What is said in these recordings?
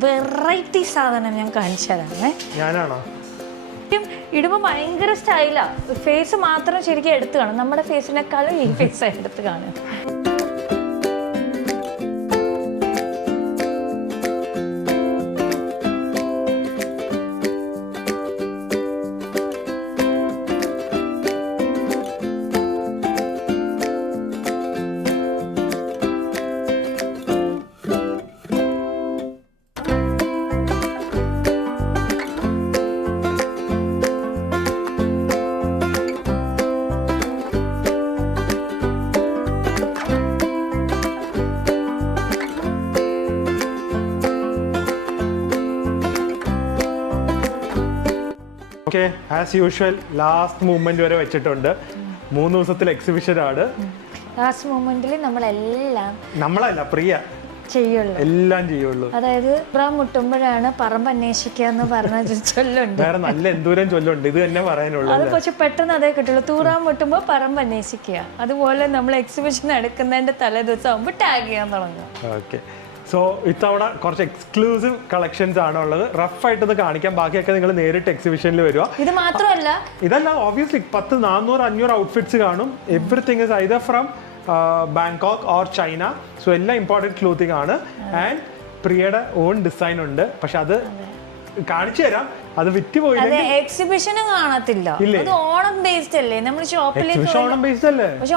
Variety സാധനം ഞാൻ കാണിച്ചു തരാമേ. ഞാനാണോ? ഇടുമ്പോൾ ഭയങ്കര സ്റ്റൈലാ. ഫേസ് മാത്രം ശരിക്കും എടുത്ത് കാണും. നമ്മുടെ ഫേസിനെക്കാളും ഈ ഫേസ് എടുത്ത് കാണും. Okay, as usual last movement വരെ വെച്ചിട്ടുണ്ട്. 3 ദിവസത്തിൽ എക്സിബിഷനാണ്. ലാസ്റ്റ് മൊമെന്റിൽ നമ്മളല്ല പ്രിയ ചെയ്യുള്ളൂ, എല്ലാം ചെയ്യുള്ളൂ. അതായത് പ്രാം മുട്ടുമ്പോഴാണ് പറമ്പ് അന്വേഷിക്കുക എന്ന് പറഞ്ഞ ചൊല്ലുണ്ട്. വേറെ നല്ല എന്തോരം ചൊല്ലുണ്ട്, ഇത് തന്നെ പറയാനുള്ളൂ. അത് പക്ഷെ പെട്ടെന്ന് അതേ കിട്ടുള്ളൂ. തൂറാൻ മുട്ടുമ്പോൾ പറമ്പ് അന്വേഷിക്കുക. അതുപോലെ നമ്മൾ എക്സിബിഷൻ എടുക്കുന്നതിന്റെ തലേ ദിവസം ആകുമ്പോൾ ടാഗ് ചെയ്യാൻ തുടങ്ങും. ഓക്കെ, സോ ഇത്തവണ കുറച്ച് എക്സ്ക്ലൂസീവ് കളക്ഷൻസ് ആണ് ഉള്ളത്. റഫ് ആയിട്ട് ഇത് കാണിക്കാം, ബാക്കിയൊക്കെ നിങ്ങൾ നേരിട്ട് എക്സിബിഷനിൽ വരിക. ഇത് മാത്രമല്ല, ഇതല്ല ഓബ്വിയസ്ലി 10, 400, 500 ഔട്ട്ഫിറ്റ്സ് കാണും. Everything is either from Bangkok or China. So എല്ലാം ഇമ്പോർട്ടൻറ്റ് ക്ലോത്തിങ് ആണ്. ആൻഡ് പ്രിയയുടെ ഓൺ ഡിസൈൻ ഉണ്ട്. പക്ഷെ അത് കാണിച്ചു തരാം, അത് വിറ്റ് പോയില്ല. എക്സിബിഷനും കാണത്തില്ല. അത് ഓണം ബേസ്ഡ് അല്ലേ, നമ്മൾ ഷോപ്പിലേക്ക്. ഓണം ബേസ്ഡ് അല്ലേ? പക്ഷെ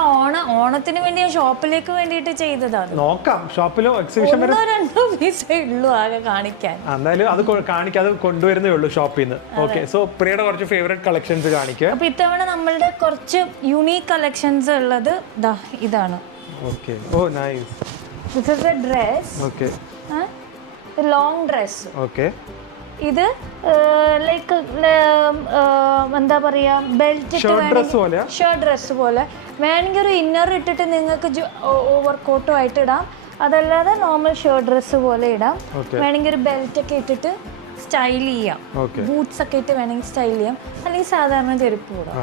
ഓണത്തിന് വേണ്ടി ഷോപ്പിലേക്ക് വേണ്ടിയിട്ട് ചെയ്തതാണ്. നോക്കാം, ഷോപ്പിലോ എക്സിബിഷൻ 1-2 പീസേ ഉള്ളൂ ആകെ കാണിക്കാൻ. എന്തായാലും അത് കാണിക്കാം, അത് കൊണ്ടുവരുന്നേ ഉള്ളൂ ഷോപ്പിൽ നിന്ന്. ഓക്കെ, സോ പ്രിയയുടെ കുറച്ച് ഫേവറേറ്റ് കളക്ഷൻസ് കാണിക്കുക. അപ്പൊ ഇത്തവണ നമ്മളുടെ കുറച്ച് യുണീക് കളക്ഷൻസ് ഉള്ളത് ഇതാണ്. Okay, oh nice. This is a dress. Okay, long dress. Okay, ഇത് ലൈക്ക് എന്താ പറയാ, ബെൽറ്റ് ഷർട്ട് ഡ്രസ് പോലെ വേണമെങ്കിൽ ഒരു ഇന്നർ ഇട്ടിട്ട് നിങ്ങൾക്ക് ഓവർ കോട്ടും ആയിട്ട് ഇടാം. അതല്ലാതെ നോർമൽ ഷർട്ട് ഡ്രസ് പോലെ ഇടാം. വേണമെങ്കിൽ ഒരു ബെൽറ്റ് ഒക്കെ ഇട്ടിട്ട് സ്റ്റൈൽ ചെയ്യാം. ബൂട്ട്സ് ഒക്കെ ഇട്ട് വേണമെങ്കിൽ സ്റ്റൈൽ ചെയ്യാം. അല്ലെങ്കിൽ സാധാരണ ചെരുപ്പ് കൂടാം.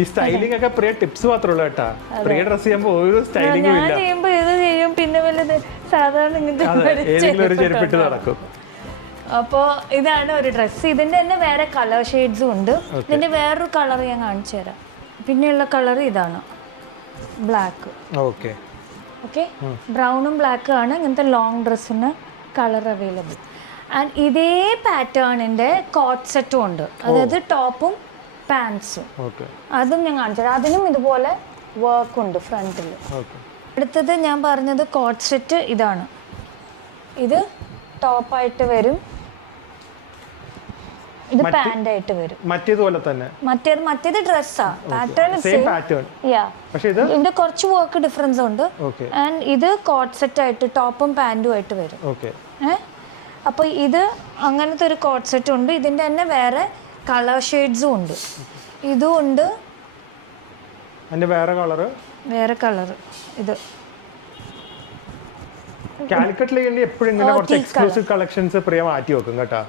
ഈ സ്റ്റൈലിംഗ് ഒക്കെ പ്രിയ ടിപ്സ് മാത്രമേ ഉള്ളൂ കേട്ടാ. പ്രിയ ഡ്രസ് ചെയ്യുമ്പോൾ ഒരു സ്റ്റൈലിംഗ് ഇല്ല. ഞാൻ ചെയ്യുമ്പോൾ ഇത് ചെയ്യും, പിന്നെ വല്ലത് സാധാരണ ഇങ്ങനത്തെ ചെരുപ്പിട്ട് നടക്കും. അപ്പോൾ ഇതാണ് ഒരു ഡ്രസ്സ്. ഇതിൻ്റെ തന്നെ വേറെ കളർ ഷെയ്ഡ്സും ഉണ്ട്. ഇതിൻ്റെ വേറൊരു കളർ ഞാൻ കാണിച്ചു തരാം. പിന്നെയുള്ള കളർ ഇതാണ്, ബ്ലാക്ക്. ഓക്കെ, ഓക്കെ, ബ്രൗണും ബ്ലാക്കും ആണ് ഇങ്ങനത്തെ ലോങ് ഡ്രസ്സിന് കളർ അവൈലബിൾ. ആൻഡ് ഇതേ പാറ്റേണിൻ്റെ കോട്ട് സെറ്റും ഉണ്ട്, അതായത് ടോപ്പും പാൻസും. അതും ഞാൻ കാണിച്ചു തരാം. അതിനും ഇതുപോലെ വർക്ക് ഉണ്ട് ഫ്രണ്ടിൽ. അടുത്തത് ഞാൻ പറഞ്ഞത് കോട്ട് സെറ്റ് ഇതാണ്. ഇത് ടോപ്പായിട്ട് വരും, ഇത് പാന്റ് ആയിട്ട് വരും. മറ്റേതുപോലെ തന്നെ. മറ്റേത് ഡ്രസ്സാ, പാറ്റേൺ. ഇതിന്റെ കുറച്ച് വർക്ക് ഡിഫറൻസ് ഉണ്ട്. ആൻഡ് ഇത് കോട്ട് സെറ്റ് ആയിട്ട് ടോപ്പും പാന്റും ആയിട്ട് വരും. അപ്പൊ ഇത് അങ്ങനത്തെ ഒരു കോട്ട് സെറ്റ് ഉണ്ട്. ഇതിന്റെ തന്നെ വേറെ കളർ ഷെയ്ഡ്സും ഉണ്ട്. ഇതും ഉണ്ട്, വേറെ കളർ. ഇത് കാലിക്കറ്റിൽ എപ്പോഴും ഇങ്ങനെ കുറച്ച് എക്സ്ക്ലൂസീവ് കളക്ഷൻസ് പ്രിയ മാറ്റി വെക്കും കേട്ടോ.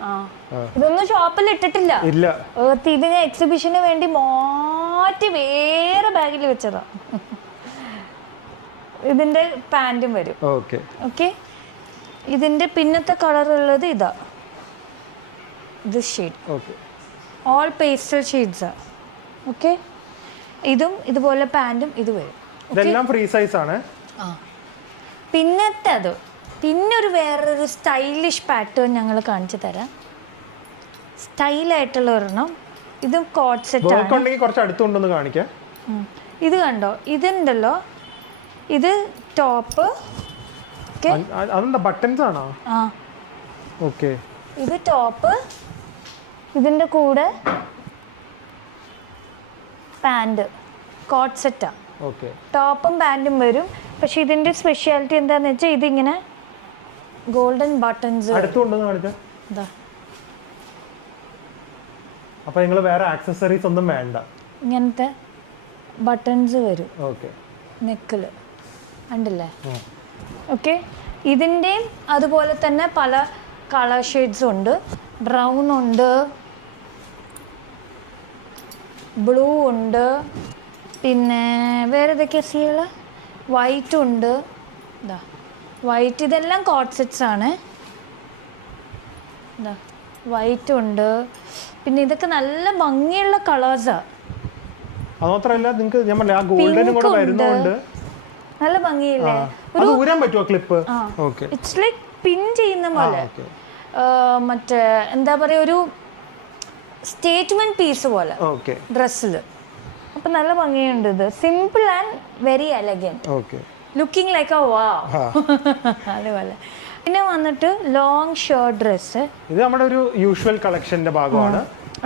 ഇതൊന്നും ഷോപ്പിൽ ഇട്ടിട്ടില്ല. ഇല്ല, ഇത് ഞാൻ എക്സിബിഷന് വേണ്ടി മാറ്റി വേറെ ബാഗിൽ വെച്ചതാ. ഇതിന്റെ പാന്റും വരും. ഓക്കെ, ഇതിന്റെ പിന്നത്തെ കളർ ഉള്ളത് ഇതാ, ഇത് ഷെയ്ഡ്. ഓൾ പേസ്റ്റൽ ഷെയ്ഡ്സാ. ഓക്കെ, ഇതും ഇതുപോലെ പാന്റും ഇത് വരും. ഇതെല്ലാം ഫ്രീ സൈസ് ആണ്. പിന്നത്തേത് പിന്നൊരു വേറൊരു സ്റ്റൈലിഷ് പാറ്റേൺ ഞങ്ങൾ കാണിച്ചു തരാം. സ്റ്റൈലായിട്ടുള്ള ഒരെണ്ണം. ഇത് കോട്ട് സെറ്റ് ആണ്. കുറച്ച് അടുത്തുണ്ടെന്ന് കാണിക്കാം. ഇത് കണ്ടോ, ഇതുണ്ടല്ലോ, ഇത് ടോപ്പ്. ബട്ടൺസ് ആണോ? ആ, ഓക്കെ. ഇത് ടോപ്പ്, ഇതിന്റെ കൂടെ പാന്റ്. കോട്ട് സെറ്റാ. ടോപ്പും പാന്റും വരും. പക്ഷെ ഇതിന്റെ സ്പെഷ്യാലിറ്റി എന്താന്ന് വെച്ചാൽ ഇതിങ്ങനെ ഗോൾഡൻ ബട്ടൺസ്. അപ്പൊ നിങ്ങൾ വേറെ ആക്സസറീസ് ഒന്നും വേണ്ട, ഇങ്ങനത്തെ ബട്ടൺസ് വരും നെക്കില്, കണ്ടില്ലേ? ഓക്കെ, ഇതിൻ്റെയും അതുപോലെ തന്നെ പല കളർ ഷെയ്ഡ്സും ഉണ്ട്. ബ്രൗൺ ഉണ്ട്, ബ്ലൂ ഉണ്ട്, പിന്നെ വേറെ ഏതൊക്കെയാ സീകള്, വൈറ്റ് ഉണ്ട്. ഇതാ വൈറ്റ്. ഇതെല്ലാം കോട്ട് സെറ്റ്സ് ആണ്. വൈറ്റ് ഉണ്ട്, പിന്നെ ഇതൊക്കെ നല്ല ഭംഗിയുള്ള കളേഴ്സാണ്. അത് മാത്രമല്ല നിങ്ങൾക്ക് ഞാൻ പറഞ്ഞ ആ ഗോൾഡനും കൂടെ വരുന്നുണ്ട്. നല്ല ഭംഗിയില്ലേ? അത് ഊരാൻ പറ്റുമോ ക്ലിപ്പ്? ഓക്കെ. ഇറ്റ്സ് ലൈക്ക് പിൻ ചെയ്യുന്ന പോലെ, മറ്റേ എന്താ പറയാ, ഒരു സ്റ്റേറ്റ്മെന്റ് പീസ് പോലെ ഡ്രസ്സിൽ. അപ്പൊ നല്ല ഭംഗിയുണ്ട്. ഇത് simple and very elegant, looking like a wow. അതുപോലെ പിന്നെ വന്നിട്ട് ലോങ് ഷർട്ട് ഡ്രസ്സ്. ഇത് നമ്മുടെ ഒരു യൂഷ്വൽ കളക്ഷന്റെ ഭാഗമാണ്.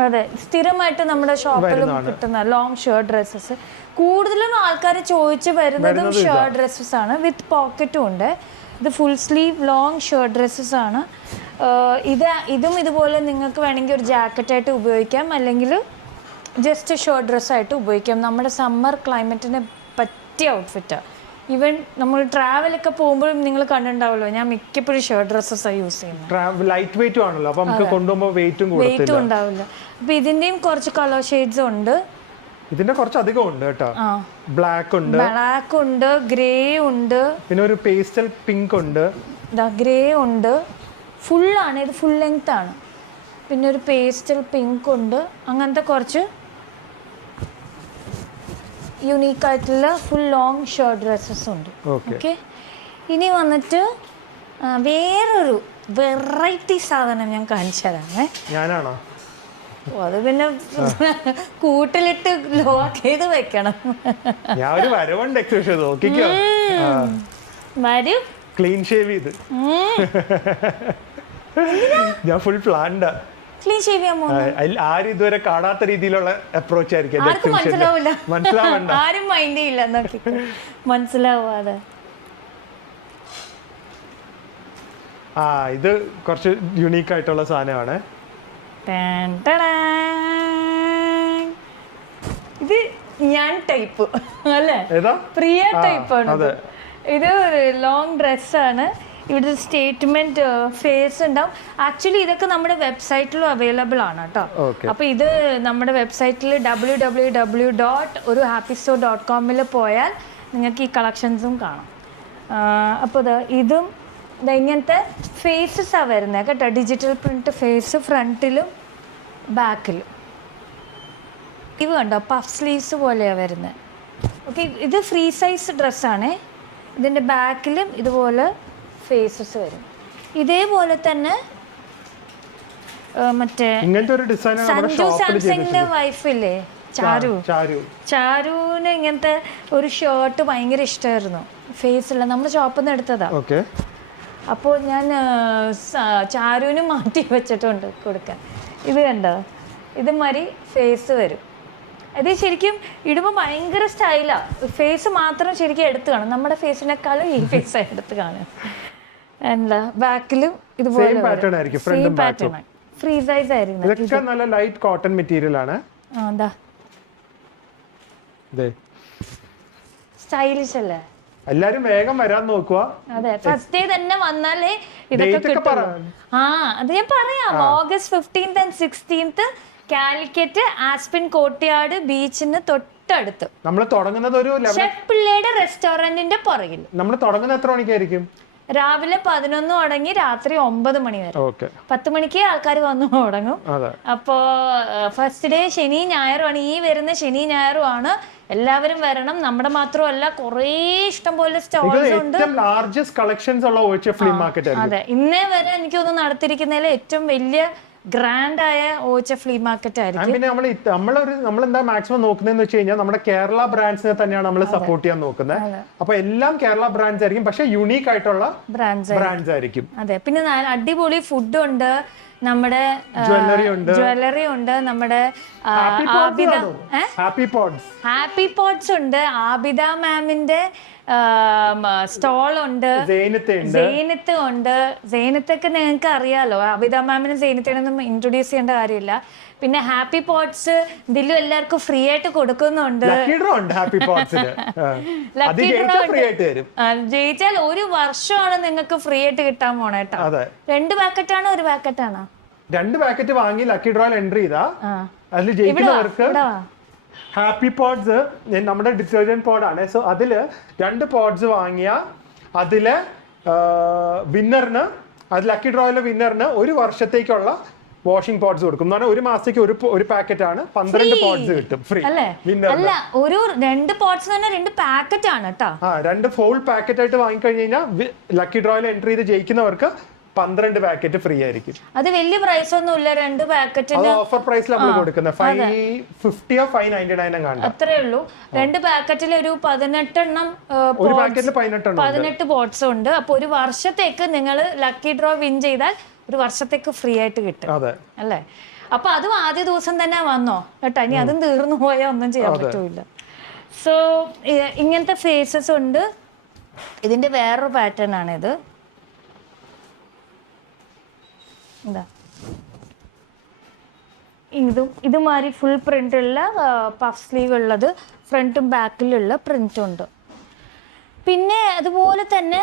അതെ, സ്ഥിരമായിട്ട് നമ്മുടെ ഷോപ്പിലും കിട്ടുന്ന ലോങ് ഷർട്ട് ഡ്രസ്സസ്. കൂടുതലും ആൾക്കാർ ചോദിച്ചു വരുന്നതും ഷർട്ട് ഡ്രസ്സസ് ആണ്, വിത്ത് പോക്കറ്റും ഉണ്ട്. ഇത് full sleeve long shirt dresses ആണ്. ഇതും ഇതുപോലെ നിങ്ങൾക്ക് വേണമെങ്കിൽ ഒരു ജാക്കറ്റായിട്ട് ഉപയോഗിക്കാം, അല്ലെങ്കിൽ ജസ്റ്റ് ഷർട്ട് ഡ്രസ്സായിട്ട് ഉപയോഗിക്കാം. നമ്മുടെ സമ്മർ ക്ലൈമറ്റിന് പറ്റിയ ഔട്ട്ഫിറ്റാണ്. ഈവൻ നമ്മൾ ട്രാവലൊക്കെ പോകുമ്പോഴും നിങ്ങൾ കണ്ടിട്ടുണ്ടാവല്ലോ, ഞാൻ മിക്കപ്പോഴും ഷർട്ട് ഡ്രസ്സസാണ് യൂസ് ചെയ്യുന്നത്. ലൈറ്റ് വെയിറ്റും ആണല്ലോ, അപ്പോൾ നമുക്ക് കൊണ്ടുപോകുമ്പോൾ വെയിറ്റും ഉണ്ടാവില്ല. അപ്പോൾ ഇതിന്റെയും കുറച്ച് കളർ ഷെയ്ഡ്സ് ഉണ്ട്. ഇതിന്റെ കുറച്ച് അധികം ഉണ്ട് കേട്ടോ. ബ്ലാക്ക് ഉണ്ട്, ഗ്രേ ഉണ്ട്, പിന്നെ ഒരു പേസ്റ്റൽ പിങ്ക് ഉണ്ട്, ഗ്രേ ഉണ്ട്. ഫുള്ളാണ്, ഇത് ഫുൾ ലെങ്ത് ആണ്. പിന്നെ ഒരു പേസ്റ്റൽ പിങ്ക് ഉണ്ട്. അങ്ങനത്തെ കുറച്ച് യുണീക്ക് ആയിട്ടുള്ള ഫുൾ ലോങ് ഷർട്ട് ഡ്രസ്സസ് ഉണ്ട്. ഓക്കെ, ഇനി വന്നിട്ട് വേറൊരു വെറൈറ്റി സാധനം ഞാൻ കാണിച്ചു തരാമേ. ഞാനാണോ? അത് പിന്നെ കൂട്ടിലിട്ട് ലോക്ക് ചെയ്ത് വെക്കണം. വരൂ, ക്ലീൻ ഷേവ് ചെയ്ത് ഞാൻ ഫുൾ പ്ലാൻഡാ. ക്ലീൻ ഷേവ് ചെയ്യാൻ പോകുന്നു. ആരും ഇതുവരെ കാണാത്ത രീതിയിലുള്ള അപ്രോച്ച് ആയിരിക്കും. മനസ്സിലാവില്ല, മനസ്സിലാവണ്ട, ആരും മൈൻഡ് ചെയ്യില്ല. നോക്കി മനസ്സിലാവാതെ. ഇത് കുറച്ച് യുണീക്ക് ആയിട്ടുള്ള സാധനമാണ്. ഇത് ഞാൻ ടൈപ്പ് അല്ലേ, പ്രിയ ടൈപ്പാണ്. ഇത് ലോങ് ഡ്രസ്സാണ്. ഇവിടെ സ്റ്റേറ്റ്മെന്റ് ഫേസ് ഉണ്ടാവും. ആക്ച്വലി ഇതൊക്കെ നമ്മുടെ വെബ്സൈറ്റിലും അവൈലബിൾ ആണ് കേട്ടോ. അപ്പോൾ ഇത് നമ്മുടെ വെബ്സൈറ്റിൽ www.oruhappystore.com പോയാൽ നിങ്ങൾക്ക് ഈ കളക്ഷൻസും കാണാം. അപ്പോൾ ഇതും ഇങ്ങനത്തെ ഫേസസാണ് വരുന്നത് കേട്ടോ. ഡിജിറ്റൽ പ്രിന്റ് ഫേസ് ഫ്രണ്ടിലും ബാക്കിലും. ഇത് കണ്ടോ, പഫ് സ്ലീവ്സ് പോലെയാണ് വരുന്നത്. ഓക്കെ, ഇത് ഫ്രീ സൈസ് ഡ്രസ്സാണ്. ഇതിൻ്റെ ബാക്കിലും ഇതുപോലെ ഫേസസ് വരും. ഇതേപോലെ തന്നെ മറ്റേ സഞ്ജു സാംസങ്ങിന്റെ വൈഫില്ലേ ചാരുവിന് ഇങ്ങനത്തെ ഒരു ഷർട്ട് ഭയങ്കര ഇഷ്ടമായിരുന്നു. ഫേസുള്ള നമ്മുടെ ഷോപ്പിൽ നിന്ന് എടുത്തതാ. അപ്പോൾ ഞാൻ ചാരുവിന് മാറ്റി വെച്ചിട്ടുണ്ട് കൊടുക്കാൻ. ഇത് കണ്ടോ, ഇതുമാതിരി ഫേസ് വരും. അത് ശരിക്കും ഇടുമ്പോൾ ഭയങ്കര സ്റ്റൈലാണ്. ഫേസ് മാത്രം ശരിക്കും എടുത്ത് കാണും. നമ്മുടെ ഫേസിനേക്കാളും ഈ ഫേസ് എടുത്ത് കാണും. എന്താ ബാക്കിലും ഇതുപോലെ ഫ്രീ സൈസ് ആയിരുന്നു. നല്ല ലൈറ്റ് കോട്ടൺ മെറ്റീരിയൽ ആണ്. സ്റ്റൈലിഷ് അല്ലേ? എല്ലാരും വേഗം വരാൻ നോക്കുക. അതെ, ഫസ്റ്റ് ഡേ തന്നെ വന്നാലേ ഇതൊക്കെ കിട്ടും. അത് ഞാൻ പറയാം. August 15th and 16th Calicut Aspin കോട്ടിയാട് ബീച്ചിന് തൊട്ടടുത്ത്. നമ്മൾ തുടങ്ങുന്നത് ഒരു ഷെഫ് പിള്ളയുടെ റെസ്റ്റോറന്റിന്റെ പുറകിൽ. നമ്മൾ തുടങ്ങുന്നത് എത്ര മണിക്കായിരിക്കും? രാവിലെ 11 തുടങ്ങി രാത്രി 9 മണി വരെ. 10 മണിക്ക് ആൾക്കാർ വന്നു തുടങ്ങും. അപ്പോ ഫസ്റ്റ് ഡേ ശനി ഞായറുമാണ്. ഈ വരുന്ന ശനി ഞായറുമാണ്. എല്ലാവരും വരണം. നമ്മുടെ മാത്രമല്ല, കുറേ ഇഷ്ടം പോലെ സ്റ്റോൾസ് ഉണ്ട്. അതെ, ഇന്നേ വരെ എനിക്ക് തോന്നുന്നു നടത്തിയിരിക്കുന്നതിൽ ഏറ്റവും വലിയ ഗ്രാൻഡ് ആയ ഓച്ച ഫ്ലീ മാർക്കറ്റ് ആയിരിക്കും. പിന്നെ നമ്മളെന്താ മാക്സിമം നോക്കുന്നതെന്ന് വെച്ച് കഴിഞ്ഞാൽ നമ്മുടെ കേരള ബ്രാൻഡ്സിനെ തന്നെയാണ് നമ്മൾ സപ്പോർട്ട് ചെയ്യാൻ നോക്കുന്നത്. അപ്പൊ എല്ലാം കേരള ബ്രാൻഡ്സ് ആയിരിക്കും, പക്ഷെ യുണീക്ക് ആയിട്ടുള്ള ബ്രാൻഡ്സ് ആയിരിക്കും. അതെ, പിന്നെ അടിപൊളി ഫുഡ് ഉണ്ട്, നമ്മുടെ ജ്വല്ലറി ഉണ്ട്, നമ്മുടെ ഹാപ്പി പോട്ട്സ് ഉണ്ട്, ആബിദ മാമിന്റെ സ്റ്റോൾ ഉണ്ട്, സൈനത്ത് ഉണ്ട്. സൈനത്തൊക്കെ നിങ്ങൾക്ക് അറിയാലോ. ആബിദ മാമിന് സൈനത്തിനൊന്നും ഇൻട്രൊഡ്യൂസ് ചെയ്യേണ്ട കാര്യമില്ല. പിന്നെ ഹാപ്പി പോട്ട്സ് ഇതിലും എല്ലാവർക്കും ഫ്രീ ആയിട്ട് കൊടുക്കുന്നുണ്ട്. ജയിച്ചാൽ 1 വർഷമാണ് നിങ്ങൾക്ക് ഫ്രീ ആയിട്ട് കിട്ടാൻ പോണേട്ടോ. 2 പാക്കറ്റാണോ 1 പാക്കറ്റാണോ? 2 പാക്കറ്റ് വാങ്ങി ലക്കി ഡ്രോയിൽ എൻട്രി ചെയ്താ അതിൽ ജയിക്കുന്നവർക്ക് ഹാപ്പി പോഡ്സ് നമ്മുടെ ഡിറ്റർജന്റ് പോഡാണ്. സോ അതില് 2 പോഡ്സ് വാങ്ങിയ അതില് വിന്നറിന് അത് ലക്കി ഡ്രോയിലെ വിന്നറിന് 1 വർഷത്തേക്കുള്ള വാഷിംഗ് പോട്ട്സ് കൊടുക്കും എന്ന് പറഞ്ഞാൽ 1 മാസത്തേക്ക് ഒരു പാക്കറ്റ് ആണ് 12 പോട്ട്സ് കിട്ടും ഫ്രീ അല്ലേ? അല്ല, ഒരു 2 പോട്ട്സ് തന്നെ 2 പാക്കറ്റ് ആണ് കേട്ടോ. 2 ഫോൾ പാക്കറ്റ് ആയിട്ട് വാങ്ങിക്കഴിഞ്ഞ് കഴിഞ്ഞാൽ ലക്കി ഡ്രോയിൽ എൻട്രി ചെയ്ത് ജയിക്കുന്നവർക്ക് 12 പാക്കറ്റ് ഫ്രീ ആയിരിക്കും. അത് വലിയ പ്രൈസ് ഒന്നും ഇല്ല, 2 പാക്കറ്റിന് ഓഫർ പ്രൈസിൽ നമ്മൾ കൊടുക്കുന്നത് 550 599 കാണാം, അത്രേ ഉള്ളൂ. 2 പാക്കറ്റിൽ ഒരു 18 എണ്ണം, ഒരു പാക്കറ്റിൽ 18 പോട്ട്സ് ഉണ്ട്. അപ്പൊ ഒരു വർഷത്തേക്ക് നിങ്ങൾ ലക്കി ഡ്രോ വിൻ ചെയ്താൽ 1 വർഷത്തേക്ക് ഫ്രീ ആയിട്ട് കിട്ടും അല്ലേ? അപ്പൊ അതും ആദ്യ ദിവസം തന്നെ വന്നോ കേട്ടോ, ഇനി അതും തീർന്നു പോയാൽ ഒന്നും ചെയ്യാൻ പറ്റൂല. സോ ഇങ്ങനത്തെ ഫേസസ് ഉണ്ട്. ഇതിന്റെ വേറൊരു പാറ്റേൺ ആണ് ഇത്. എന്താ ഇതുമാതിരി ഫുൾ പ്രിന്റ് ഉള്ള പഫ് സ്ലീവ് ഉള്ളത്, ഫ്രണ്ടും ബാക്കിലുള്ള പ്രിന്റും ഉണ്ട്. പിന്നെ അതുപോലെ തന്നെ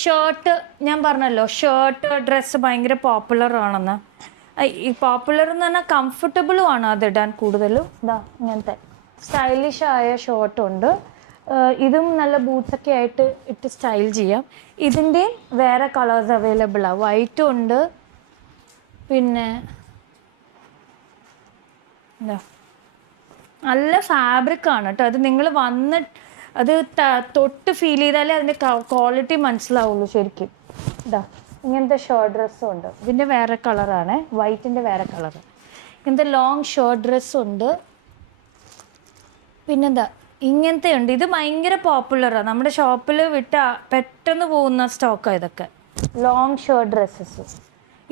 ഷർട്ട്, ഞാൻ പറഞ്ഞല്ലോ ഷർട്ട് ഡ്രസ്സ് ഭയങ്കര പോപ്പുലർ ആണെന്ന്. ഈ പോപ്പുലർ എന്ന് പറഞ്ഞാൽ കംഫർട്ടബിളും ആണ് അതിടാൻ കൂടുതലും. ഇതാ ഇങ്ങനത്തെ സ്റ്റൈലിഷ് ആയ ഷർട്ടുണ്ട്. ഇതും നല്ല ബൂട്ട്സൊക്കെ ആയിട്ട് ഇട്ട് സ്റ്റൈൽ ചെയ്യാം. ഇതിൻ്റെ വേറെ കളേഴ്സ് അവൈലബിളാണ്, വൈറ്റും ഉണ്ട്. പിന്നെ എന്താ നല്ല ഫാബ്രിക് ആണ് കേട്ടോ. അത് നിങ്ങൾ വന്ന് അത് തൊട്ട് ഫീൽ ചെയ്താലേ അതിൻ്റെ ക്വാളിറ്റി മനസ്സിലാവുള്ളൂ ശരിക്കും. ഇതാ ഇങ്ങനത്തെ ഷർട്ട് ഡ്രസ്സും ഉണ്ട്. ഇതിൻ്റെ വേറെ കളറാണ്, വൈറ്റിൻ്റെ വേറെ കളറ്. ഇങ്ങനത്തെ ലോങ് ഷർട്ട് ഡ്രസ്സുണ്ട്. പിന്നെന്താ ഇങ്ങനത്തെ ഉണ്ട്. ഇത് ഭയങ്കര പോപ്പുലറാണ്, നമ്മുടെ ഷോപ്പിൽ പെട്ടെന്ന് പോകുന്ന സ്റ്റോക്കാണ് ഇതൊക്കെ. ലോങ് ഷർട്ട് ഡ്രസ്സസ്,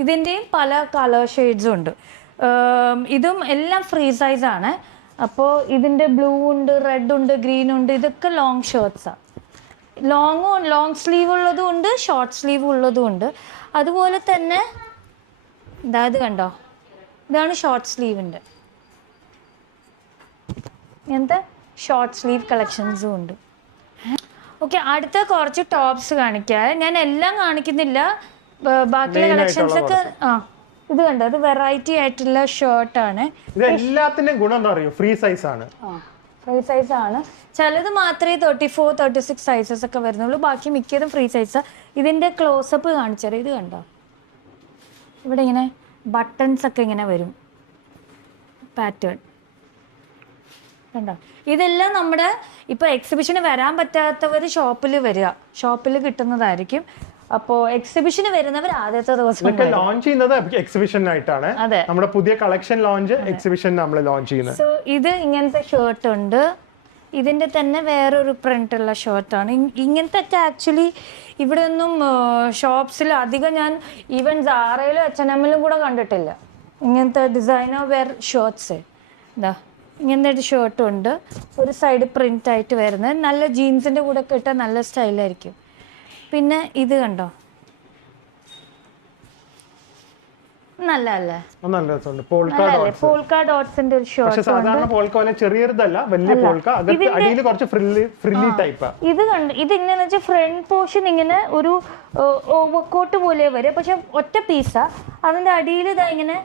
ഇതിൻ്റെയും പല കളർ ഷെയ്ഡ്സും ഉണ്ട്. ഇതും എല്ലാം ഫ്രീ സൈസാണ്. അപ്പോൾ ഇതിൻ്റെ ബ്ലൂ ഉണ്ട്, റെഡ് ഉണ്ട്, ഗ്രീൻ ഉണ്ട്. ഇതൊക്കെ ലോങ് ഷർട്ട്സാണ്. ലോങ് സ്ലീവ് ഉള്ളതും ഉണ്ട്, ഷോർട്ട് സ്ലീവ് ഉള്ളതും ഉണ്ട്. അതുപോലെ തന്നെ ഇത് കണ്ടോ, ഇതാണ് ഷോർട്ട് സ്ലീവിൻ്റെ. ഇങ്ങനത്തെ ഷോർട്ട് സ്ലീവ് കളക്ഷൻസും ഉണ്ട്. ഓക്കെ, അടുത്ത കുറച്ച് ടോപ്സ് കാണിക്കാം. ഞാൻ എല്ലാം കാണിക്കുന്നില്ല, ബാക്കിയുള്ള കളക്ഷൻസ് ഒക്കെ. ഇത് കണ്ടോ, അത് വെറൈറ്റി ആയിട്ടുള്ള ഷർട്ടാണ്. എല്ലാത്തിന്റെയും ഗുണം എന്താ പറയുക, ഫ്രീ സൈസ് ആണ്. ഫ്രീ സൈസ് ആണ്. ചിലത് മാത്രമേ 34, 36 സൈസസ് ഒക്കെ വരുന്നുള്ളൂ, ബാക്കി മിക്കതും ഫ്രീ സൈസാണ്. ഇതിൻ്റെ ക്ലോസപ്പ് കാണിച്ചാൽ ഇത് കണ്ടോ, ഇവിടെ ഇങ്ങനെ ബട്ടൺസ് ഒക്കെ ഇങ്ങനെ വരും, പാറ്റേൺ കണ്ടോ. ഇതെല്ലാം നമ്മുടെ ഇപ്പോൾ എക്സിബിഷന് വരാൻ പറ്റാത്തവർ ഷോപ്പിൽ കിട്ടുന്നതായിരിക്കും. അപ്പോൾ എക്സിബിഷന് വരുന്നവർ ആദ്യത്തെ ദിവസം ലോഞ്ച് ചെയ്യുന്നത് എക്സിബിഷനായിട്ടാണ്. നമ്മുടെ പുതിയ കളക്ഷൻ ലോഞ്ച് എക്സിബിഷൻ നമ്മൾ ലോഞ്ച് ചെയ്യുന്നത്. സോ ഇത് ഇങ്ങനത്തെ ഷർട്ട് ഉണ്ട്. ഇതിൻ്റെ തന്നെ വേറൊരു പ്രിന്റ് ഉള്ള ഷർട്ടാണ്. ഇങ്ങനത്തെ ആക്ച്വലി ഇവിടെ ഒന്നും ഷോപ്സിൽ അധികം ഞാൻ ഈവൻ സാറയിലും H&M-ലും കൂടെ കണ്ടിട്ടില്ല ഇങ്ങനത്തെ ഡിസൈനർ വെയർ ഷർട്ട്സ്. ഇതാ ഇങ്ങനത്തെ ഒരു ഷർട്ടും ഉണ്ട്, ഒരു സൈഡ് പ്രിന്റ് ആയിട്ട് വരുന്നത്. നല്ല ജീൻസിൻ്റെ കൂടെ ഒക്കെ ഇട്ടാൽ നല്ല സ്റ്റൈലായിരിക്കും. പിന്നെ ഇത് കണ്ടോ, നല്ല അല്ലേ, പോൾക്ക ഡോട്ട്സിന്റെ ഒരു ഷർട്ട്. ചെറിയതല്ല, വലിയ പോൾക്ക, അടിയിൽ കുറച്ച് ഫ്രില്ലി ടൈപ്പ്. ഇത് കണ്ടോ, ഇത് ഇങ്ങനെ വെച്ചാൽ ഫ്രണ്ട് പോർഷൻ ഇങ്ങനെ ഒരു ഓവർകോട്ട് പോലെ വരും, പക്ഷെ ഒറ്റ പീസാ. അതിന്റെ അടിയിൽ ഇതാ ഇങ്ങനെ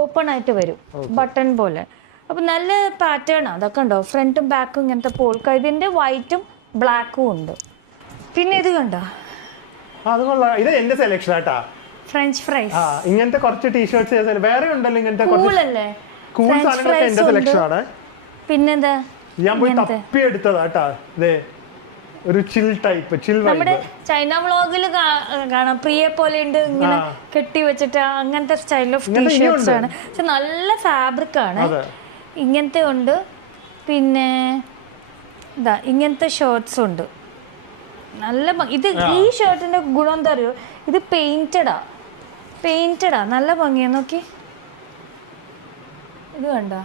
ഓപ്പൺ ആയിട്ട് വരും, ബട്ടൺ പോലെ. അപ്പൊ നല്ല പാറ്റേൺ ആണ്. അതൊക്കെ ഉണ്ടോ, ഫ്രണ്ടും ബാക്കും ഇങ്ങനത്തെ പോൾക്ക. ഇതിന്റെ വൈറ്റും ബ്ലാക്കും ഉണ്ട്. പിന്നെ ഇത് കണ്ടോ, ഇത് എന്റെ സെലക്ഷൻ ആട്ടാ, ഫ്രഞ്ച് ഫ്രൈസ്. ഇങ്ങനത്തെ കുറച്ച് ടീഷർട്ട്സ് വേറെ ഉണ്ടല്ലോ, ഇങ്ങനത്തെ കൂളല്ലേ, കൂൾ സാധനങ്ങളൊക്കെ എന്റെ സെലക്ഷൻ ആണ്. പിന്നെന്താ ഞാൻ പോയി തപ്പി എടുത്തതാട്ടാ. ഒരു ചിൽ ടൈപ്പ്, നമ്മുടെ ചൈന വ്ളോഗിൽ കാണാം, പ്രിയെ പോലെ ഉണ്ട് ഇങ്ങനെ കെട്ടി വെച്ചിട്ട്, അങ്ങനത്തെ സ്റ്റൈൽ ഓഫ് ടീഷർട്ട്സ് ആണ്. പക്ഷെ നല്ല ഫാബ്രിക് ആണ്. ഇങ്ങനത്തെ ഉണ്ട്. പിന്നെ ഇതാ ഇങ്ങനത്തെ ഷർട്ട്സ് ഉണ്ട്, നല്ല ഇത്. ഈ ഷർട്ടിന്റെ ഗുണം എന്താ അറിയോ, ഇത് പെയിന്റഡാ, നല്ല ഭംഗിയാ. നോക്കി, ഇത് കണ്ടോ,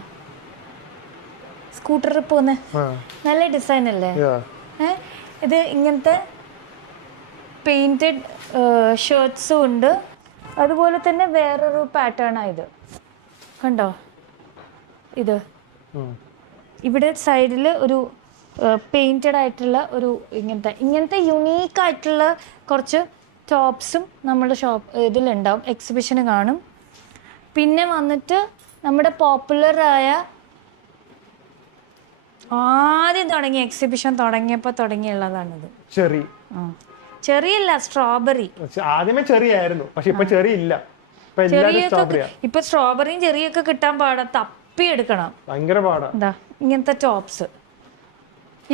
സ്കൂട്ടറിൽ പോകുന്ന നല്ല ഡിസൈൻ അല്ലേ. ഇത് ഇങ്ങനത്തെ പെയിന്റഡ് ഷർട്ട്സും ഉണ്ട്. അതുപോലെ തന്നെ വേറൊരു പാറ്റേണാ ഇത് കണ്ടോ. ഇത് ഇവിടെ സൈഡിൽ ഒരു പെയിന്റഡ് ആയിട്ടുള്ള ഒരു ഇങ്ങനത്തെ യുണീക്കായിട്ടുള്ള കുറച്ച് ടോപ്സും നമ്മുടെ ഇതിലുണ്ടാവും, എക്സിബിഷന് കാണും. പിന്നെ വന്നിട്ട് നമ്മുടെ പോപ്പുലറായ ആദ്യം തുടങ്ങിയ എക്സിബിഷൻ തുടങ്ങിയപ്പോൾ തുടങ്ങിയുള്ളതാണിത്. ചെറിയല്ല, സ്ട്രോബെറി. ആദ്യമേ ചെറിയായിരുന്നു, പക്ഷെ ഇപ്പൊ ചെറിയില്ല. ഇപ്പൊ എല്ലാവരും സ്ട്രോബെറിയാ. ഇപ്പൊ സ്ട്രോബെറിയും ചെറിയൊക്കെ കിട്ടാൻ പാടാ, തപ്പി എടുക്കണം, ഭയങ്കര പാടാ. എന്താ ഇങ്ങനത്തെ ടോപ്സ്.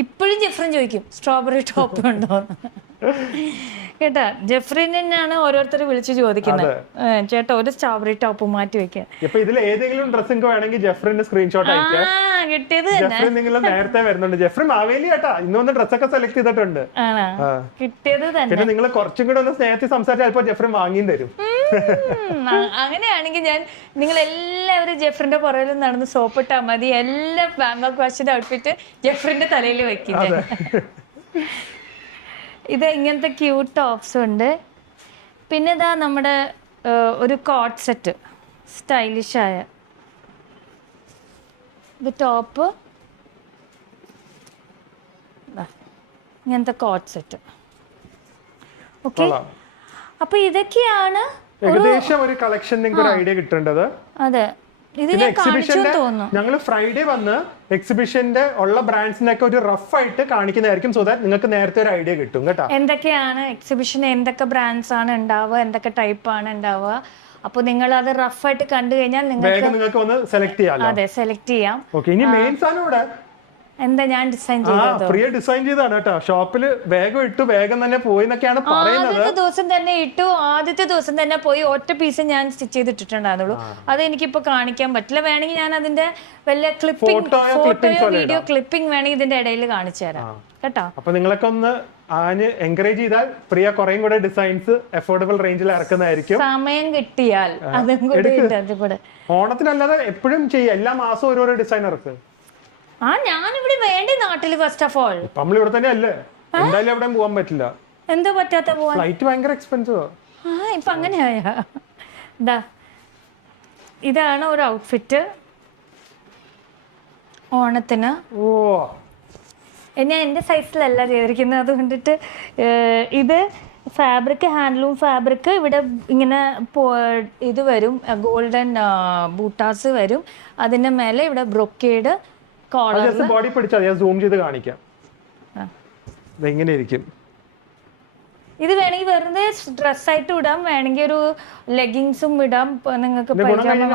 ഇപ്പോഴും ജെഫ്രിൻ ചോദിക്കും സ്ട്രോബെറി ടോപ്പ് ഉണ്ടോ കേട്ടാ. ജെഫ്രിൻ തന്നെയാണ് ഓരോരുത്തർ വിളിച്ചു ചോദിക്കുന്നത്, ചേട്ടാ ഒരു സ്ട്രോബെറി ടോപ്പ് മാറ്റി വെക്കാൻ. ഇപ്പൊ ഇതിൽ ഏതെങ്കിലും ഡ്രസ് വേണമെങ്കിൽ ജെഫ്രിന്റെ സ്ക്രീൻഷോട്ട് അയക്കാം. കിട്ടിയത് ജെഫ്രിൻ നിങ്ങൾ നേരത്തെ വരുന്നുണ്ട്. ജെഫ്രിൻ മാവേലി കേട്ടാ, ഇന്നൊന്ന് ഡ്രസ്സൊക്കെ സെലക്ട് ചെയ്തിട്ടുണ്ട്. കിട്ടിയത് തന്നെ. പിന്നെ നിങ്ങൾ കുറച്ചും കൂടെ ഒന്ന് സ്നേഹത്തിൽ സംസാരിച്ചാൽ ചിലപ്പോ ജെഫ്രിൻ വാങ്ങിയും തരും. അങ്ങനെയാണെങ്കിൽ നിങ്ങൾ എല്ലാവരും ജെഫ്രിന്റെ പുറകിൽ നടന്ന് സോപ്പിട്ടാ മതി. എല്ലാ ബാങ്കോക്ക് വാഷിന്റെ ഔട്ട്ഫിറ്റ് ജെഫ്രിന്റെ തലയിൽ വെക്കും. ഇത് ഇങ്ങനത്തെ ക്യൂട്ട് ടോപ്സ് ഉണ്ട്. പിന്നെ ഇതാ നമ്മുടെ ഒരു കോട്ട് സെറ്റ്, സ്റ്റൈലിഷായ ഇത് ടോപ്പ്, ഇങ്ങനത്തെ കോട്ട് സെറ്റ്. ഓക്കെ, അപ്പൊ ഇതൊക്കെയാണ് ഏകദേശം ഒരു കളക്ഷൻ നിങ്ങൾക്ക് ഒരു ഐഡിയ കിട്ടേണ്ടത്. അതെ, ഇത് ഞാൻ കാണിച്ചു തോന്നുന്നു. ഞങ്ങൾ ഫ്രൈഡേ വന്ന് എക്സിബിഷന്റെ ഉള്ള ബ്രാൻഡ്സിനൊക്കെ ഒരു റഫ് ആയിട്ട് കാണിക്കുന്നതായിരിക്കും, സോ ദാറ്റ് നിങ്ങൾക്ക് നേരത്തെ ഒരു ഐഡിയ കിട്ടും കേട്ടോ. എന്തൊക്കെയാണ് എക്സിബിഷൻ, എന്തൊക്കെ ബ്രാൻഡ്സ് ആണ് ഉണ്ടാവുക, എന്തൊക്കെ ടൈപ്പ് ആണ് ഉണ്ടാവുക. അപ്പോൾ നിങ്ങൾ അത് റഫ് ആയിട്ട് കണ്ടു കഴിഞ്ഞാൽ നിങ്ങൾക്ക് ഒന്ന് സെലക്ട് ചെയ്യാം. അതെ, സെലക്ട് ചെയ്യാം. ഓക്കെ, ഇനി മെയിൻ സാധനം ഇവിടെ എന്താ ഞാൻ ഡിസൈൻ ചെയ്തത്, പ്രിയ ഡിസൈൻ ചെയ്താണ് കേട്ടോ. ഷോപ്പില് വേഗം ഇട്ടു, വേഗം തന്നെ പോയി എന്നൊക്കെയാണ് പറയുന്നത്. ആദ്യത്തെ ദിവസം തന്നെ ഇട്ടു, ആദ്യത്തെ ദിവസം തന്നെ പോയി. ഒറ്റ പീസ് ഞാൻ സ്റ്റിച്ച് ചെയ്തിട്ടുണ്ടായിരുന്നുള്ളൂ. അത് എനിക്കിപ്പോ കാണിക്കാൻ പറ്റില്ല. വേണമെങ്കിൽ ഞാൻ അതിന്റെ വല്ല ക്ലിപ്പിംഗ്, ഫോട്ടോയോ വീഡിയോ ക്ലിപ്പിംഗ് വേണമെങ്കിൽ ഇതിന്റെ ഇടയിൽ കാണിച്ചു തരാം കേട്ടോ. അപ്പൊ നിങ്ങളൊക്കെ ഒന്ന് എൻകറേജ് ചെയ്താൽ പ്രിയ കുറേം കൂടെ ഡിസൈൻസ് അഫോർഡബിൾ റേഞ്ചിൽ ഇറക്കുന്നതായിരിക്കും. സമയം കിട്ടിയാൽ അതും കൂടെ. ഓണത്തിനല്ലാതെ എപ്പോഴും ചെയ്യും, എല്ലാ മാസവും ഓരോരോ ഡിസൈൻ ഇറക്കും. ഞാനിവിടെ വേണ്ടി നാട്ടില്. ഫസ്റ്റ് ഓഫ് ഓൾ നമ്മൾ ഇവിടെ തന്നെ അല്ലേ, എന്തായാലും എവിടെയും പോകാൻ പറ്റില്ല. എന്താ പറ്റാത്ത പോവാൻ? ഫ്ലൈറ്റ് ഭയങ്കര എക്സ്പെൻസീവ്. ഇപ്പൊ അങ്ങനെയായ ഇതാണ് ഒരു ഔട്ട്ഫിറ്റ് ഓണത്തിന്. ഞാൻ എൻ്റെ സൈസിലല്ല ചെയ്തിരിക്കുന്നത്, അതുകൊണ്ടിട്ട് ഇത് ഫാബ്രിക്, ഹാൻഡ്ലൂം ഫാബ്രിക്. ഇവിടെ ഇങ്ങനെ ഇത് വരും, ഗോൾഡൻ ബൂട്ടാസ് വരും. അതിൻ്റെ മേലെ ഇവിടെ ബ്രൊക്കേഡ് കോളർ. ബോഡി പിടിച്ചാൽ ഞാൻ സൂം ചെയ്ത് കാണിക്കാം. ഇതെങ്ങനെ ഇരിക്കും. ഇത് വേണമെങ്കിൽ വെറുതെ ഡ്രസ്സായിട്ട് ഇടാം, വേണമെങ്കിൽ ഒരു ലെഗിങ്സും ഇടാം. നിങ്ങൾക്ക്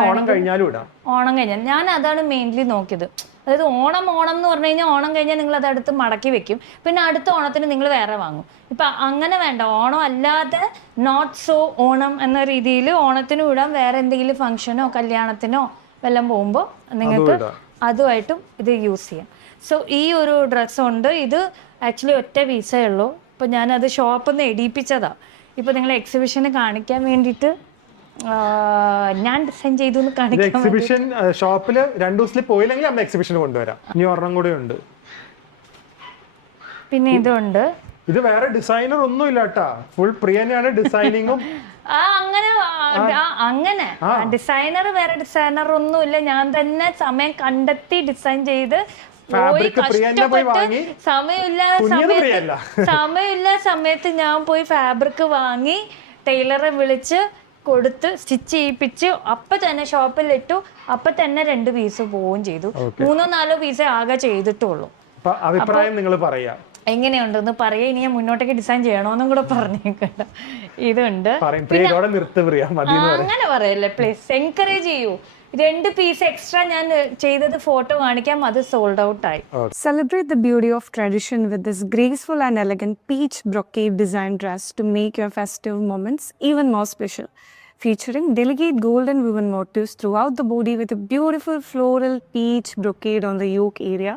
ഓണം കഴിഞ്ഞാലും ഇടാം. ഓണം കഴിഞ്ഞാൽ ഞാൻ അതാണ് മെയിൻലി നോക്കിയത്. അതായത് ഓണം എന്ന് പറഞ്ഞു കഴിഞ്ഞാൽ ഓണം കഴിഞ്ഞാൽ നിങ്ങൾ അത് അടുത്ത് മടക്കി വെക്കും, പിന്നെ അടുത്ത ഓണത്തിന് നിങ്ങൾ വേറെ വാങ്ങും. ഇപ്പം അങ്ങനെ വേണ്ട. ഓണം അല്ലാതെ നോട്ട് സോ ഓണം എന്ന രീതിയിൽ ഓണത്തിനും ഇടാം, വേറെ എന്തെങ്കിലും ഫംഗ്ഷനോ കല്യാണത്തിനോ വല്ലതും പോകുമ്പോൾ നിങ്ങൾക്ക് അതുമായിട്ടും ഇത് യൂസ് ചെയ്യാം. സോ ഈ ഒരു ഡ്രസ്സുണ്ട്. ഇത് ആക്ച്വലി ഒറ്റ പീസേ ഉള്ളൂ. ഇപ്പം ഞാനത് ഷോപ്പിൽ നിന്ന് എടിപ്പിച്ചതാണ്. ഇപ്പം നിങ്ങൾ എക്സിബിഷന് കാണിക്കാൻ വേണ്ടിയിട്ട് ഞാൻ ഡിസൈൻ ചെയ്തു കാണിക്കാം. എക്സിബിഷൻ ഷോപ്പിൽ 2 ദിവസത്തിൽ പോയില്ലെങ്കിൽ നമ്മൾ എക്സിബിഷൻ കൊണ്ടുവരാം. ഇനി ഒരെണ്ണം കൂടെ ഉണ്ട്. പിന്നെ ഇതുണ്ട്. ഇത് വേറെ ഡിസൈനർ ഒന്നും ഇല്ല കേട്ടാ, ഫുൾ പ്രിയനാണ് ഡിസൈനിങ്ങും. അങ്ങനെ ഡിസൈനർ വേറെ ഡിസൈനർ ഒന്നുമില്ല, ഞാൻ തന്നെ സമയം കണ്ടെത്തി ഡിസൈൻ ചെയ്ത് പോയി കഷ്ടപ്പെട്ട് സമയമില്ല സമയത്ത് ഞാൻ പോയി ഫാബ്രിക് വാങ്ങി ടൈലറെ വിളിച്ച് കൊടുത്ത് സ്റ്റിച്ച് ചെയ്യിപ്പിച്ച് അപ്പൊ തന്നെ ഷോപ്പിലിട്ടു. അപ്പൊ തന്നെ 2 പീസ് പോവുകയും ചെയ്തു. 3-4 പീസേ ആകെ ചെയ്തിട്ടുള്ളൂ. അഭിപ്രായം നിങ്ങൾ പറയാ എങ്ങനെയുണ്ടെന്ന് പറയാ. ഇനി ഞാൻ മുന്നോട്ടേക്ക് ഡിസൈൻ ചെയ്യണോന്നും കൂടെ പറഞ്ഞേക്കണ്ട. ഇതുണ്ട്. അങ്ങനെ പറയല്ലേ പ്ലീസ്, എൻകറേജ് ചെയ്യൂ. 2 പീസ് എക്സ്ട്രാ ഞാൻ ചെയ്തത് ഫോട്ടോ കാണിക്കാം, അത് സോൾഡ് ഔട്ട് ആയി. Celebrate the beauty of tradition with this graceful and elegant peach brocade design dress to make your festive moments even more special. Featuring delicate golden woven motifs throughout the body with a beautiful floral peach brocade on the yoke area,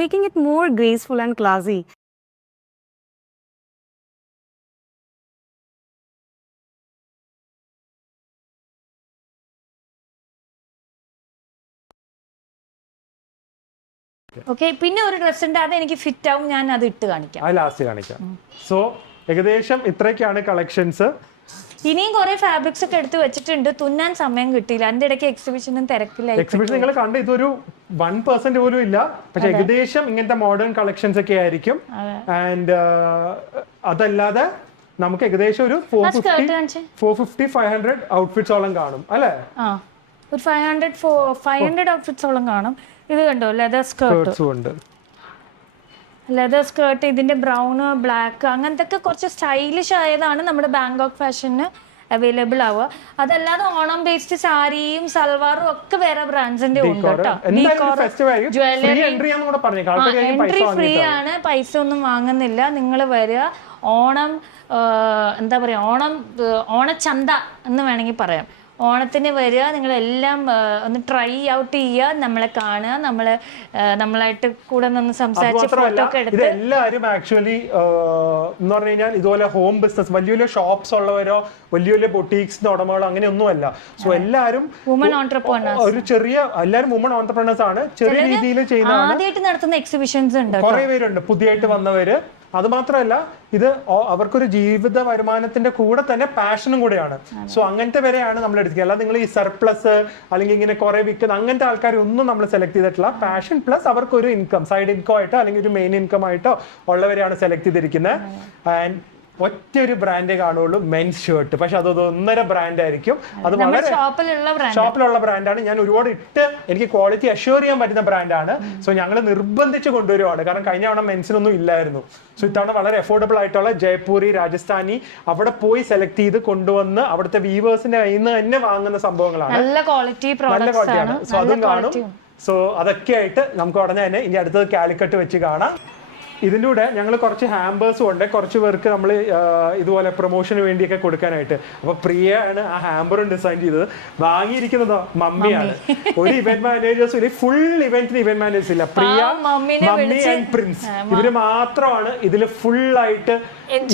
making it more graceful and classy. Okay, പിന്നെ ഒരു dress ഉണ്ട്, അത് എനിക്ക് fit ആവും, ഞാൻ അത് ഇട്ട് കാണിക്കാം. ലാസ്റ്റ് കാണിക്കാം. സോ ഏകദേശം ഇത്രയൊക്കെയാണ് കളക്ഷൻസ്. ഇനിയും കുറെ ഫാബ്രിക്സ് ഒക്കെ എടുത്ത് വെച്ചിട്ടുണ്ട്, തുന്നാൻ സമയം കിട്ടിയില്ല. അതിന്റെ ഇടയ്ക്ക് എക്സിബിഷനും തിരക്കിലായി. എക്സിബിഷൻ നിങ്ങൾ കണ്ട ഇതൊരു 1% പോലും ഇല്ല, പക്ഷെ ഏകദേശം ഇങ്ങനത്തെ മോഡേൺ കളക്ഷൻസ് ഒക്കെ ആയിരിക്കും. ആൻഡ് അതല്ലാതെ നമുക്ക് ഏകദേശം ഒരു 450-500 ഔട്ട്ഫിറ്റ്സോളം കാണും അല്ലേ? ഒരു 500 ഔട്ട്ഫിറ്റ്സോളം കാണും. ഇത് കണ്ടോ, ലെതർ സ്കേർട്ട്സും ഉണ്ട്. ലെതർ സ്കേർട്ട്, ഇതിന്റെ ബ്രൗൺ ബ്ലാക്ക് അങ്ങനത്തെ ഒക്കെ കുറച്ച് സ്റ്റൈലിഷ് ആയതാണ് നമ്മുടെ ബാങ്കോക്ക് ഫാഷന് അവൈലബിൾ ആവുക. അതല്ലാതെ ഓണം ബേസ്ഡ് സാരിയും സൽവാറും ഒക്കെ വേറെ ബ്രാൻഡ്സിന്റെ ഉണ്ട് കേട്ടോ. ജ്വല്ലറി എൻട്രി ഫ്രീ ആണ്, പൈസ ഒന്നും വാങ്ങുന്നില്ല. നിങ്ങൾ വരിക, ഓണം എന്താ പറയാ, ഓണച്ചന്ത എന്ന് വേണമെങ്കിൽ പറയാം. ഓണത്തിന് വരിക, നിങ്ങളെല്ലാം ഒന്ന് ട്രൈ ഔട്ട് ചെയ്യുക, നമ്മളെ കാണുക, നമ്മളായിട്ട് കൂടെ നിന്ന് സംസാരിച്ച് ഫോട്ടോ ഒക്കെ എടുത്ത്. എല്ലാവരും ആക്ച്വലി എന്ന് പറഞ്ഞു കഴിഞ്ഞാൽ ഇതുപോലെ ഹോം ബിസിനസ് വലിയ വലിയ ഷോപ്സ് ഉള്ളവരോ വലിയ വലിയ ബൊട്ടീക്സിന്റെ ഉടമകളോ അങ്ങനെയൊന്നുമല്ല. സോ എല്ലാവരും വുമൺ ഓൺട്രപ്രണേഴ്സ്, ഒരു ചെറിയ എല്ലാവരും വുമൺ ഓൺട്രപ്രണേഴ്സ് ആണ്, ചെറിയ രീതിയിൽ ചെയ്യുന്ന ആദ്യമായിട്ട് നടത്തുന്ന എക്സിബിഷൻസ് ഉണ്ട്, കുറെ പേരുണ്ട് പുതിയതായിട്ട് വന്നവര്. അത് മാത്രമല്ല, ഇത് അവർക്കൊരു ജീവിത വരുമാനത്തിന്റെ കൂടെ തന്നെ പാഷനും കൂടെയാണ്. സോ അങ്ങനത്തെ വരെയാണ് നമ്മൾ എടുക്കുക. അല്ലാതെ നിങ്ങൾ ഈ സർപ്ലസ് അല്ലെങ്കിൽ ഇങ്ങനെ കുറെ വിൽക്കുന്ന അങ്ങനത്തെ ആൾക്കാരെ ഒന്നും നമ്മൾ സെലക്ട് ചെയ്തിട്ടില്ല. പാഷൻ പ്ലസ് അവർക്കൊരു ഇൻകം, സൈഡ് ഇൻകം ആയിട്ടോ അല്ലെങ്കിൽ ഒരു മെയിൻ ഇൻകം ആയിട്ടോ ഉള്ളവരെയാണ് സെലക്ട് ചെയ്തിരിക്കുന്നത്. ആൻഡ് ഒറ്റ ഒരു ബ്രാൻഡേ കാണുള്ളൂ, മെൻസ് ഷർട്ട്. പക്ഷെ അത് 1.5 ബ്രാൻഡ് ആയിരിക്കും. അത് വളരെ ഷോപ്പിലുള്ള ബ്രാൻഡാണ്. ഞാൻ ഒരുപാട് എനിക്ക് ക്വാളിറ്റി അഷ്യൂർ ചെയ്യാൻ പറ്റുന്ന ബ്രാൻഡാണ്. സോ ഞങ്ങൾ നിർബന്ധിച്ച് കൊണ്ടുവരുവാണ്, കാരണം കഴിഞ്ഞ തവണ മെൻസിനൊന്നും ഇല്ലായിരുന്നു. സോ ഇത്തവണ വളരെ അഫോർഡബിൾ ആയിട്ടുള്ള ജയ്പൂരി, രാജസ്ഥാനി അവിടെ പോയി സെലക്ട് ചെയ്ത് കൊണ്ടുവന്ന് അവിടുത്തെ വീവേഴ്സിന്റെ കയ്യിൽ നിന്ന് തന്നെ വാങ്ങുന്ന സംഭവങ്ങളാണ്. നല്ല ക്വാളിറ്റിയാണ്. സോ അതും കാണും. സോ അതൊക്കെ ആയിട്ട് നമുക്ക് ഉടനെ തന്നെ ഇനി അടുത്തത് കാലിക്കട്ട് വെച്ച് കാണാം. ഇതിൻ്റെ കൂടെ ഞങ്ങൾ കുറച്ച് ഹാമ്പേഴ്സും ഉണ്ട്, കുറച്ച് പേർക്ക് നമ്മൾ ഇതുപോലെ പ്രൊമോഷന് വേണ്ടിയൊക്കെ കൊടുക്കാനായിട്ട്. അപ്പൊ പ്രിയ ആണ് ആ ഹാമ്പറും ഡിസൈൻ ചെയ്തത്. വാങ്ങിയിരിക്കുന്നത് മമ്മിയാണ്. ഒരു ഇവന്റ് മാനേജേഴ്സും ഇല്ല, ഫുൾ ഇവന്റിന് ഇവന്റ് മാനേജേഴ്സ് ഇല്ല. പ്രിയ, മമ്മി ആൻഡ് പ്രിൻസ് ഇവര് മാത്രമാണ് ഇതിൽ ഫുൾ ആയിട്ട്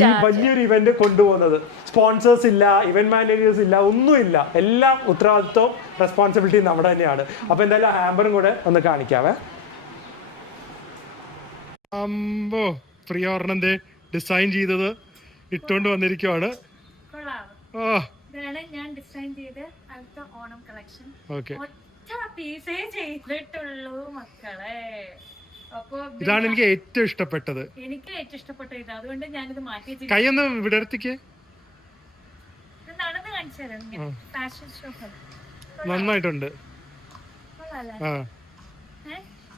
ഈ വലിയൊരു ഇവന്റ് കൊണ്ടുപോകുന്നത്. സ്പോൺസേഴ്സ് ഇല്ല, ഇവന്റ് മാനേജേഴ്സ് ഇല്ല, ഒന്നുമില്ല. എല്ലാം ഉത്തരവാദിത്വവും റെസ്പോൺസിബിലിറ്റിയും നമ്മുടെ തന്നെയാണ്. അപ്പൊ എന്തായാലും ആ ഹാമ്പറും കൂടെ ഒന്ന് കാണിക്കാവേ. അമ്പോ, പ്രിയ ഒരെണ്ണം ഡിസൈൻ ചെയ്തത് ഇട്ടുകൊണ്ട് വന്നിരിക്കുവാണ്. ഞാൻ ഡിസൈൻ ചെയ്ത് അടുത്ത ഓണം കളക്ഷൻ ഓക്കെ. പീസേ ചെയ്തിട്ടുള്ളൂ മക്കളെ. അപ്പൊ ഇതാണ് എനിക്ക് ഏറ്റവും ഇഷ്ടപ്പെട്ടത്. എനിക്ക് ഏറ്റവും ഇഷ്ടപ്പെട്ട ഇത്, അതുകൊണ്ട് ഞാനിത് മാറ്റി. കൈ ഒന്ന് വിടർത്തിക്ക്, നടന്ന് കാണിച്ചു തരാം. ഫാഷൻ ഷോ നന്നായിട്ടുണ്ട്.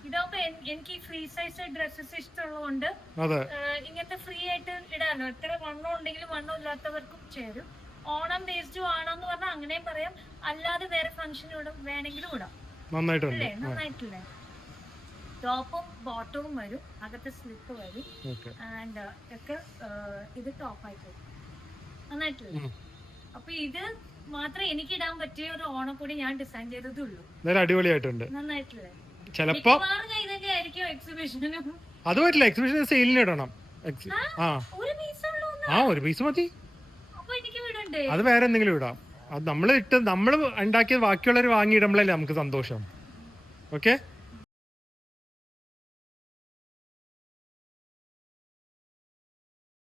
ഇതാവുമ്പോ എനിക്ക് ഫ്രീ സൈസ് ഡ്രസ്സസ് ഇഷ്ടമുള്ളതുകൊണ്ട് ഇങ്ങനത്തെ ഫ്രീ ആയിട്ട് ഇടാനോ. എത്ര വണ്ണം ഉണ്ടെങ്കിലും വണ്ണം ഇല്ലാത്തവർക്കും ചേരും. ഓണം ബേസ്ഡും ആണെന്ന് പറഞ്ഞാൽ അങ്ങനെയും പറയാം, അല്ലാതെ വേറെ ഫംഗ്ഷൻ വേണമെങ്കിലും ഇടാം. നന്നായിട്ടില്ലേ? ടോപ്പും ബോട്ടവും വരും, അകത്ത് സ്ലിപ്പ് വരും, ആൻഡ് ഒക്കെ ഇത് ടോപ്പായിട്ട് വരും. നന്നായിട്ടില്ലേ? അപ്പൊ ഇത് മാത്രമേ എനിക്ക് ഇടാൻ പറ്റിയ ഒരു ഓണക്കൂടി ഞാൻ ഡിസൈൻ ചെയ്തതേ ഉള്ളൂ. അടിപൊളിയായിട്ടുണ്ട്. നന്നായിട്ടില്ലേ? ചിലപ്പോ അത് പറ്റില്ല, എക്സിബിഷൻ സെയിലിന് ഇടണം. ഒരു പീസ് മതി, അത് വേറെ എന്തെങ്കിലും ഇടാം. അത് നമ്മൾ ഉണ്ടാക്കിയത് ബാക്കിയുള്ളവർ വാങ്ങിയിടുമ്പോഴല്ലേ നമുക്ക് സന്തോഷം. ഓക്കെ.